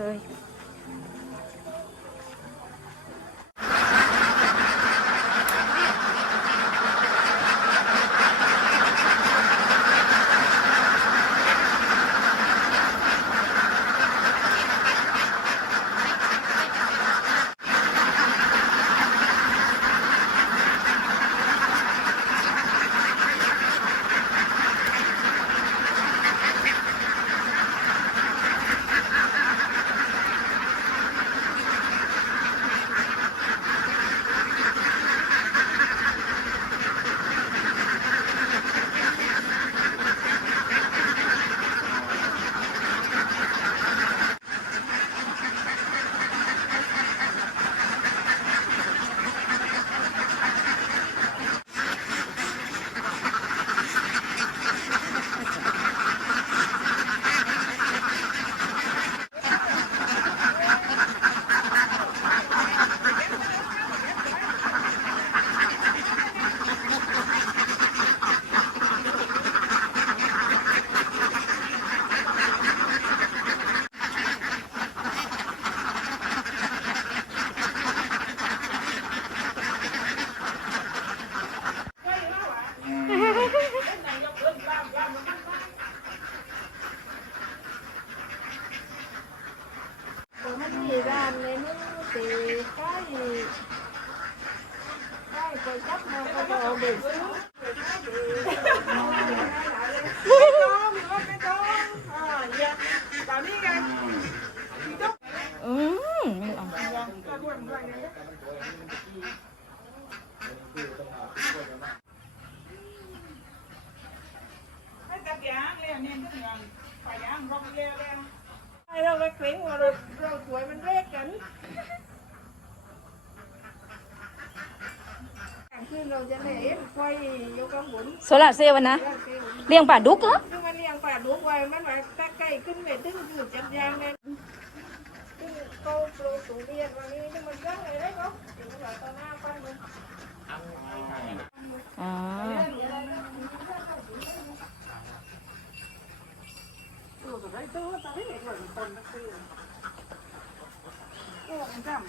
เลย thì ra này nó thì cái gì? Cái còn chắc mà có đồ bị xuống. Ừ, được rồi. Hãy subscribe cho kênh Ghiền Mì Gõ Để không bỏ lỡ những video hấp dẫn số là xe vậy nè liêng bà đúc á. Hãy subscribe cho kênh Ghiền Mì Gõ Để không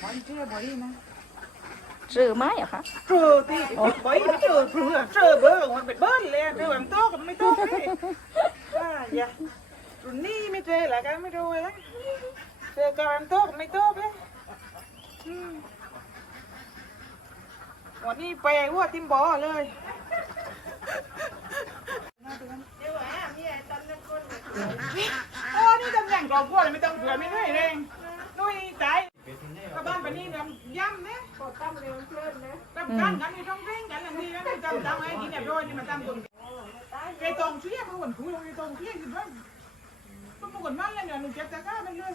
bỏ lỡ những video hấp dẫn เจอไหมอะคะ เจอที่ใบไม่เจอเพื่อเจอเบอร์มันเป็นเบอร์เลยเจอแบบโตกันไม่โตเลยอ่าอย่ารุ่นนี้ไม่เจอหละกันไม่รู้เลยเจอการโตกันไม่โตเลยวันนี้ไปหัวติมบอเลยเดี๋ยวอะมีไอ้ตันนั่นคนเนี่ยโอ้นี่ตำแหน่งกรอบกลัวเลยไม่ต้องเผื่อไม่ได้เลยนุ้ยใจกบ้านไปนี่ย่ำเนี่ย ตั้มเร็วเพลินนะทำกันกันนี่ต้องเร่งกันอันนี้นะไม่จำจำไอ้กินแบบโดยนี่มันจำคนไอ้ตรงเชี่ยมันหวนคุยไอ้ตรงเชี่ยคือว่ามันหวนมันเลยเนี่ยหนูเจ็บตะก้ามันเลย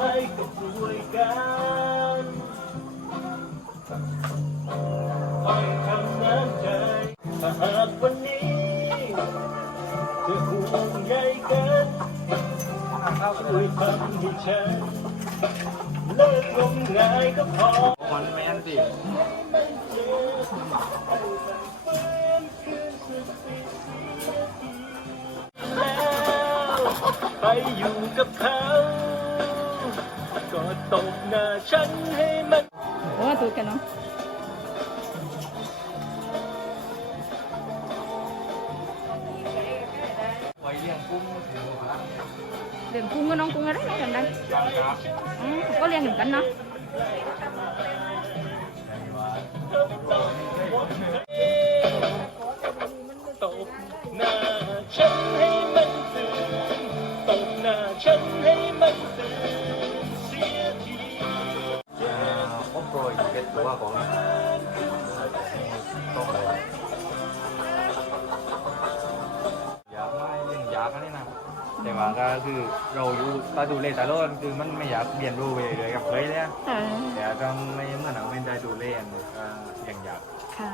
ไปกับด้วยกันคอยทำน้ำใจถ้าหากวันนี้เธอห่วงใยกันช่วยทำให้ฉันเลิกงมงายก็พอมันแมนสิไปอยู่กับเขา ตบหน้าฉันให้มัน โอ้ถูกกันเนาะ ไว้เลี้ยงกุ้งถือว่า เลี้ยงกุ้งกับน้องกุ้งอะไรกันได้ บางครับ อ๋อก็เลี้ยงเหมือนกันเนาะ ตบ หรือว่าของต้องเลยอยากไม่ยังอยากอันนี้นะแต่ว่าก็คือเราอยู่ตาดูเลยแต่ละคนคือมันไม่อยากเรียนรู้ไปเลยกับเลยเนี่ยค่ะแต่ก็ไม่เหมื่อนเราไม่ได้ดูเล่นก็ยังอยากค่ะ